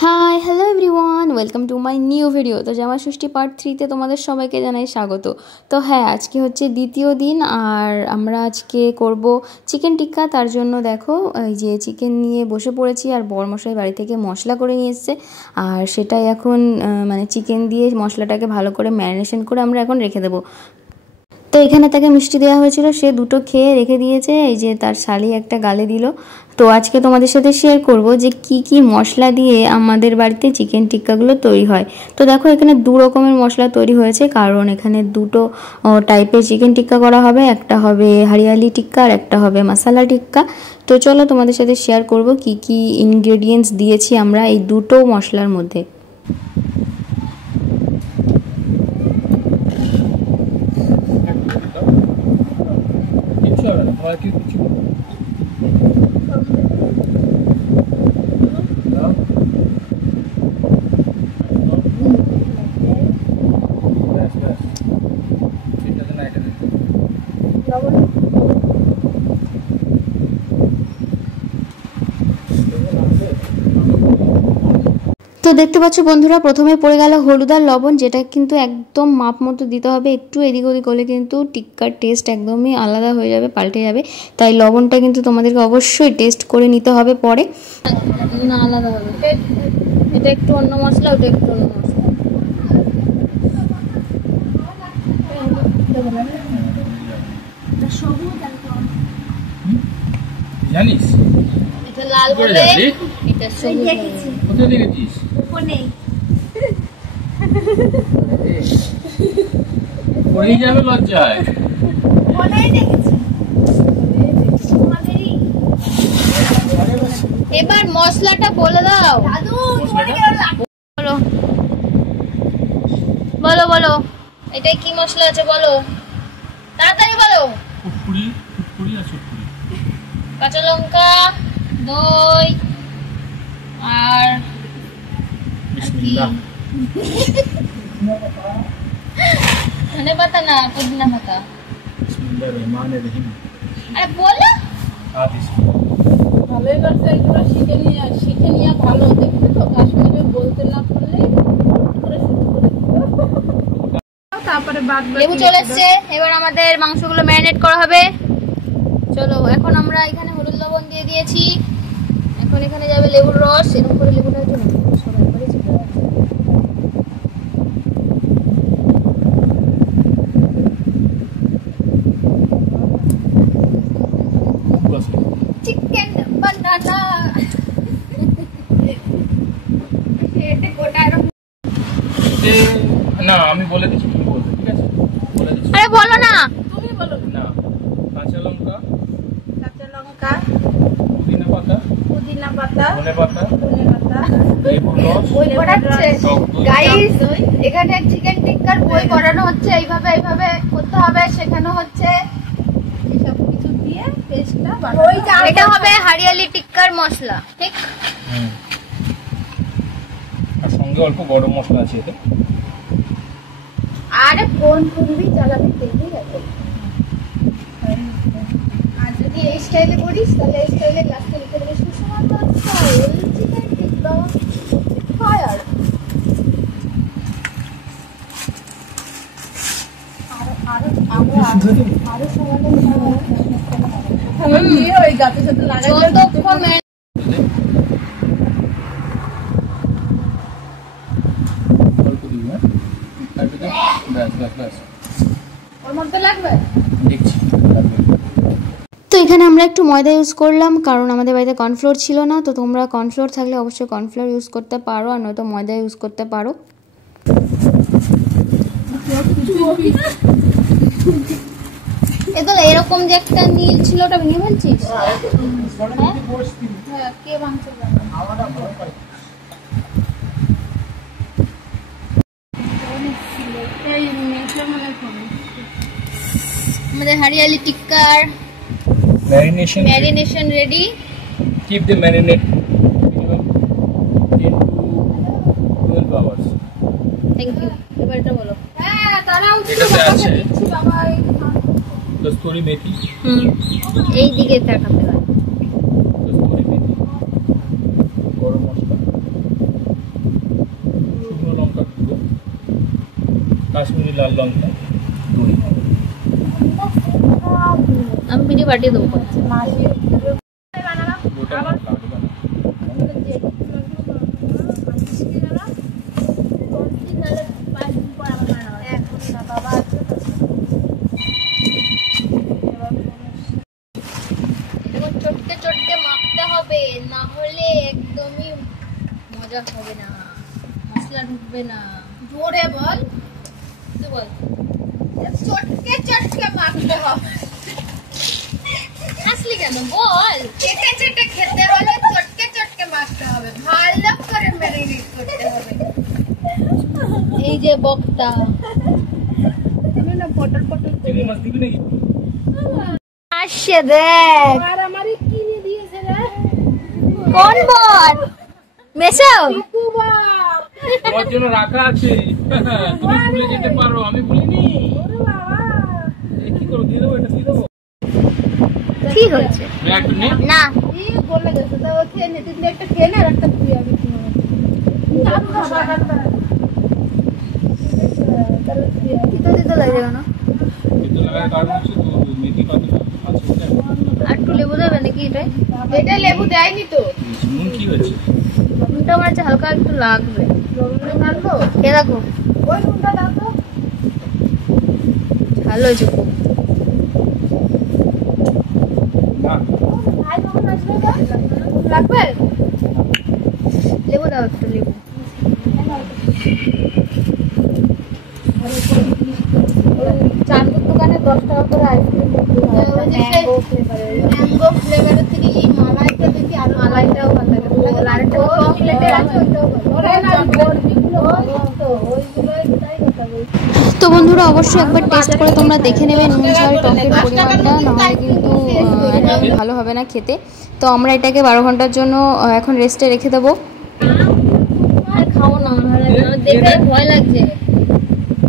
Hi hello everyone, welcome to my new video. তো জামাই ষষ্ঠী part 3তে তোমাদের সবাইকে জানাই স্বাগত। তো হ্যাঁ, আজকে হচ্ছে দ্বিতীয় দিন আর আমরা আজকে করব চিকেন টিক্কা। তার জন্য দেখো এই যে চিকেন নিয়ে বসে পড়েছি আর বরমশাই বাড়ি থেকে মশলা করে নিয়ে এসছে আর সেটাই এখন মানে চিকেন দিয়ে মশলাটাকে ভালো করে ম্যারিনেশন করে আমরা এখন রেখে দেবো। তো এখানে তাকে মিষ্টি দেওয়া হয়েছিল, সে দুটো খেয়ে রেখে দিয়েছে, এই যে তার শালি একটা গালে দিল। তো আজকে তোমাদের সাথে শেয়ার করব যে কি কি মশলা দিয়ে আমাদের বাড়িতে চিকেন টিক্কাগুলো তৈরি হয়। তো দেখো এখানে দু রকমের মশলা তৈরি হয়েছে, কারণ এখানে দুটো টাইপের চিকেন টিক্কা করা হবে, একটা হবে হরিয়ালি টিক্কা আর একটা হবে মশলা টিক্কা। তো চলো তোমাদের সাথে শেয়ার করব কি কি ইনগ্রেডিয়েন্টস দিয়েছি আমরা এই দুটো মশলার মধ্যে। তো দেখতে পাচ্ছ বন্ধুরা, প্রথমে পড়ে গেল হলুদ আর লবণ, যেটা কিন্তু একদম মাপ মতো দিতে হবে। একটু এদিক ওদিক হলে কিন্তু টিক্কার টেস্ট একদমই আলাদা হয়ে যাবে, পাল্টে যাবে। তাই লবণটা কিন্তু তোমাদেরকে অবশ্যই টেস্ট করে নিতে হবে পরে, না আলাদা হবে। এটা একটু অন্য মশলা, ওটা একটু অন্য মশলা। জানিস এটা লাল বলে, এটা সবুজ দেখেছি। কোথায় দেখেছিস? ফোনে পড়েই যাবে লজ্জায়। ফোনেই দেখেছি। এবার মশলাটা বলে দাও দাদু, তোমার কেমন লাগে? বলো বলো বলো, এটা কি মশলা আছে বলো, তাড়াতাড়ি বলো। ফুটপুরি ফুটপুরি আর চুটপুরি, কাঁচা লঙ্কা, দই আর বিসমিল্লাহ। ধনে পাতা না পুদিনা পাতা। বিসমিল্লাহির রহমানির রহিম। আরে বলো। ভালোই করছে, এগুলো শিখে নিয়ে ভালো দেখবে তো, কাশ্মীরে বলতে না পারলে তারপরে বাদ লেবু চলে এসছে, এবার আমাদের মাংসগুলো ম্যারিনেট করা হবে। চলো, এখন আমরা এখানে হলুদ লবণ দিয়ে দিয়েছি, এখন এখানে যাবে লেবুর রস। এরকম করে লেবুটা একটু সব একবারে চিপে রাখছি। চিকেন বানানা এটা গোটা এরকম। না আমি বলে দিচ্ছি, তুমি বলবে, ঠিক আছে? বলে দিচ্ছি। আরে বলো না। তুমি বলো। না, কাঁচা লঙ্কা, কাঁচা লঙ্কা, পুদিনা পাতা, পুদিনা পাতা, ধনে পাতা, ধনে পাতা, লেবুর রস, বই পড়াচ্ছে টক দই। গাইস, এখানে চিকেন টিক্কার বই পড়ানো হচ্ছে। এইভাবে এইভাবে করতে হবে শেখানো হচ্ছে। সব কিছু দিয়ে পেস্টটা ওই বানানো। এটা হবে হরিয়ালি টিক্কার মশলা, ঠিক? হুম। আর সঙ্গে অল্প গরম মশলা আছে এতে। আরে ফোন খুলবি চালাবি দেখবি গেছে। আর যদি এই স্টাইলে করিস তাহলে এই স্টাইলে লাস্টে লিখে দেবে সুষমা স্টাইল চিকেন টিক্কা ফায়ার। আরো আমার দিয়ে ওই গাছের সাথে লাগাই যতক্ষণ অল্প দিব, হ্যাঁ? আর একটু দাও। ব্যাস ব্যাস ব্যাস, ওর মধ্যে লাগবে। দেখছি। তো এখানে আমরা একটু ময়দা ইউজ করলাম, কারণ আমাদের বাড়িতে কর্নফ্লোর ছিল না। তো তোমরা কর্নফ্লোর থাকলে অবশ্যই কর্নফ্লোর ইউজ করতে পারো, আর নয়তো ময়দা ইউজ করতে পারো। এগুলো এরকম যে একটা নীল ছিল, ওটা ভেঙে ফেলছিস? হ্যাঁ, কে মাংস এই মেশে মনে করে আমাদের হরিয়ালি টিক্কার marination ready. Keep the marinade minimum 10 to 12 hours. Thank you. এবার এটা বলো। হ্যাঁ তারাও এটাতে আছে দিচ্ছি বাবা। কস্তুরি মেথি, এই দিকে তাকাতে হয়। কস্তুরি মেথি, গরম মশলা, কাশ্মীরি লাল লঙ্কা, দই। আমি ভিডিও পাঠিয়ে দেবো। গোটা মশলা আগে বানাও। চটকে চটকে মাখতে হবে, না হলে একদমই মজা হবে না, মশলা ঢুকবে না। জোরে বল, তুই বল। চটকে চটকে মাখতে হবে। হাসলি কেন? বল। চেটে চেটে খেতে হলে চটকে চটকে মাখতে হবে, ভালো করে ম্যারিনেট করতে হবে। এই যে বক্তা, তুমি না পটল পটল চিংড়ি মাছ দিবি নাকি? আসছে দেখ। আর আমারই কিনে দিয়েছে রে কোন বল? মেশো। কুবাব। তোমার জন্য রাখা আছে, তুমি ভুলে যেতে পারো, আমি ভুলিনি। ওরে বাবা, এই কি করো, দিয়ে দেবো, এটা দিয়ে দেবো। ঠিক হচ্ছে ভাই একটু নে। না? এই বলে গেছে তো ও খেয়ে নে, তুই একটা খেয়ে নে আর একটা তুই আমি কি হবে। চালু খাবার খাবার। তাহলে তুই দিতে দিতে লাগে কেন? কিন্তু লাগার কারণ হচ্ছে তো মেথি পাতা আছে ওটা। আর একটু লেবু দেবে নাকি এটাই? এটা লেবু দেয়নি তো। নুন কি হয়েছে? নুনটা আমার কাছে হালকা একটু লাগবে। লবণে মারবো, এ দেখো, ওই নুনটা দাও তো। ভালো হয়েছে খুব। না, ভাই যখন আসবে না, রাখবে? লেবু দাও, একটু লেবু। চাঁদপুর দোকানে 10 টাকা করে আইসক্রিম বিক্রি হয়, ম্যাঙ্গো ফ্লেভারের। ম্যাঙ্গো ফ্লেভারের থেকে এই মালাইটা দেখি, আর মালাইটাও ভালো লাগে। আর আরেকটা চকলেটের আছে, ওইটাও ভালো। ওরে না, তো ওইগুলোই তাই কথা বলছি। তো বন্ধুরা অবশ্যই একবার টেস্ট করে তোমরা দেখে নেবে নুন ঝাল টকের পরিমাণটা, নাহলে কিন্তু একদম ভালো হবে না খেতে। তো আমরা এটাকে 12 ঘন্টার জন্য এখন রেস্টে রেখে দেবো। আর খাও না, দেখে ভয় লাগছে।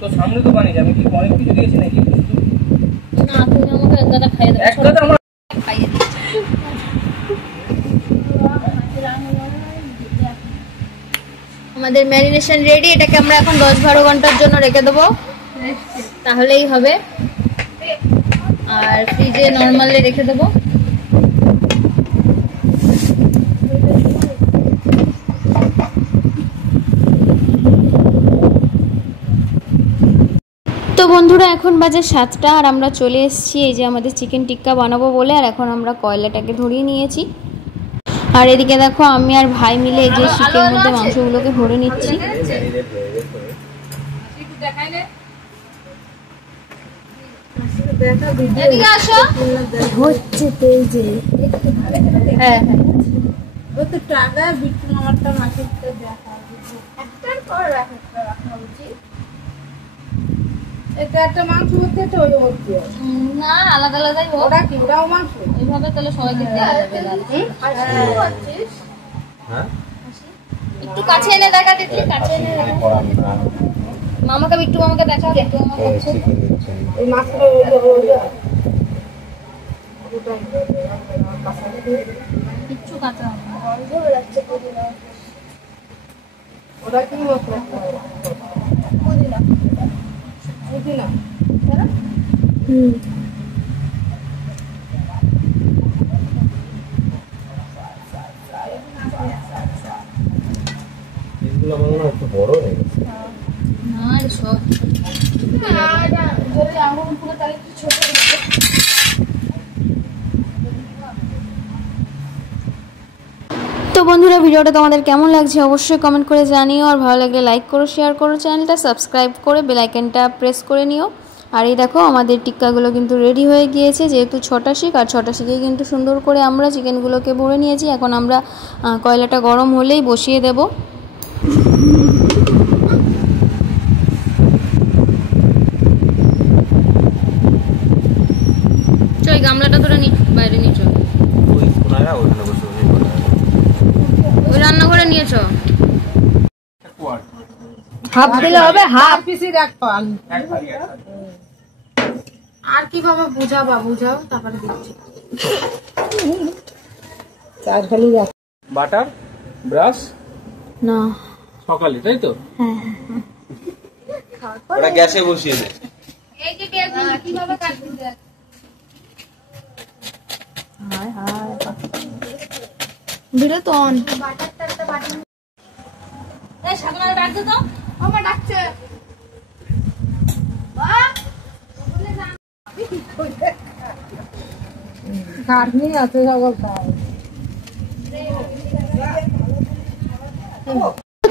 তো সামনে তো বানিয়ে আমি কি অনেক কিছু দিয়েছি নাকি? না, তুমি আমাকে এক গাদা খাইয়ে দেবে। এক কথা আমরা খাইয়ে দিচ্ছি। আমাদের ম্যারিনেশন রেডি, এটাকে আমরা এখন 10-12 ঘন্টার জন্য রেখে দেবো, তাহলেই হবে। আর ফ্রিজে নর্মালে রেখে দেবো। তো বন্ধুরা এখন বাজে 7টা, আর আমরা চলে এসেছি এই যে আমাদের চিকেন টিক্কা বানাবো বলে। আর এখন আমরা কয়লাটাকে ধরিয়ে নিয়েছি, আর এদিকে দেখো আমি আর ভাই মিলে এই যে শিকের মধ্যে মাংসগুলোকে ভরে নিচ্ছি। এদিকে আসো। হচ্ছে তো এই যে হ্যাঁ ও তো টাকা বিক্রি আমারটা মাসিকটা দেখা একটার পর একটা রাখা উচিত। এটা একটা মাংস হচ্ছে, এটা ওই হচ্ছে না, আলাদা আলাদাই হোক। ওটা কি, ওটাও মাংস? এইভাবে তাহলে সবাইকে দেওয়া যাবে। হ্যাঁ একটু কাছে এনে দেখা, দেখি কাছে এনে দেখা। মামাকে বিট্টু মামাকে দেখা, বিট্টু মামা করছে। এই মাছটা ওই কিচ্ছু কাঁচা হবে না। ওটা কি মশলা? পুদিনা পুদিনা। এগুলো মনে হয় একটু বড় হয়ে গেছে। না রে, সব যদি আঙুল পুরো তাহলে একটু ছোট হবে। তো বন্ধুরা ভিডিওটা তোমাদের কেমন লাগছে অবশ্যই কমেন্ট করে জানিও, আর ভালো লাগলে লাইক করো, শেয়ার করো, চ্যানেলটা সাবস্ক্রাইব করে বেল আইকনটা প্রেস করে নিও। আর এই দেখো আমাদের টিক্কাগুলো কিন্তু রেডি হয়ে গিয়েছে, যেহেতু 6টা শিক, আর 6টা শিকেই কিন্তু সুন্দর করে আমরা চিকেনগুলোকে ভরে নিয়েছি। এখন আমরা কয়লাটা গরম হলেই বসিয়ে দেব। চল গামলাটা ধরে নি, বাইরে নিয়ে চল। ওই কোনারা ওখানে বসে ওই রান্নাঘরে নিয়েছো। হাফ দিলে হবে, হাফ পিসি রাখো। আর কিভাবে বুঝাবা, বুঝাও তারপরে দিচ্ছি। চার খালি বাটার ব্রাশ না, সকালে, তাই তো? খাওয়ার ওটা গ্যাসে বসিয়ে দে। এই যে বেগুন কিভাবে কাটবি দেখ। হায় হায় ভিডিও তো অন। বাটারটা একটা বাটি। এই সাগর ডাকতে তো। আমার ডাকছে। বাহ। কাটনি আছে সকল খায়।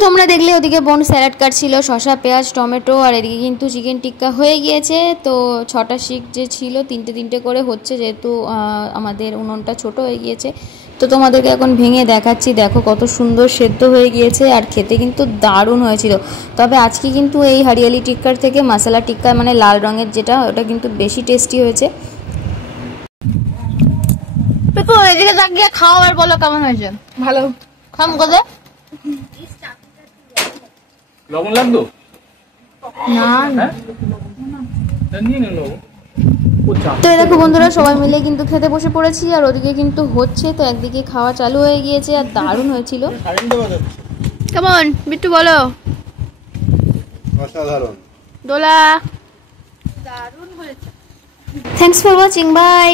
তোমরা দেখলে ওদিকে বোন স্যালাড কাটছিল, শসা পেঁয়াজ টমেটো, আর এদিকে কিন্তু চিকেন টিক্কা হয়ে গিয়েছে। তো 6টা শিক যে ছিল 3টে করে হচ্ছে, যেহেতু আমাদের উনুনটা ছোট হয়ে গিয়েছে। তো তোমাদেরকে এখন ভেঙে দেখাচ্ছি, দেখো কত সুন্দর সেদ্ধ হয়ে গিয়েছে, আর খেতে কিন্তু দারুণ হয়েছিল। তবে আজকে কিন্তু এই হরিয়ালি টিক্কার থেকে মশলা টিক্কা মানে লাল রঙের যেটা, ওটা কিন্তু বেশি টেস্টি হয়েছে। পেপো এদিকে তাকিয়ে খাও আর বলো কেমন হয়েছে। ভালো। খাম কোদে। লবণ লাগতো না তা নিয়ে নে লবণ। ও চাপ তো এই দেখো বন্ধুরা, সবাই মিলে কিন্তু খেতে বসে পড়েছি, আর ওদিকে কিন্তু হচ্ছে। তো একদিকে খাওয়া চালু হয়ে গিয়েছে, আর দারুণ হয়েছিল। কেমন বিট্টু বলো। অসাধারণ। Dola. Thanks for watching, by.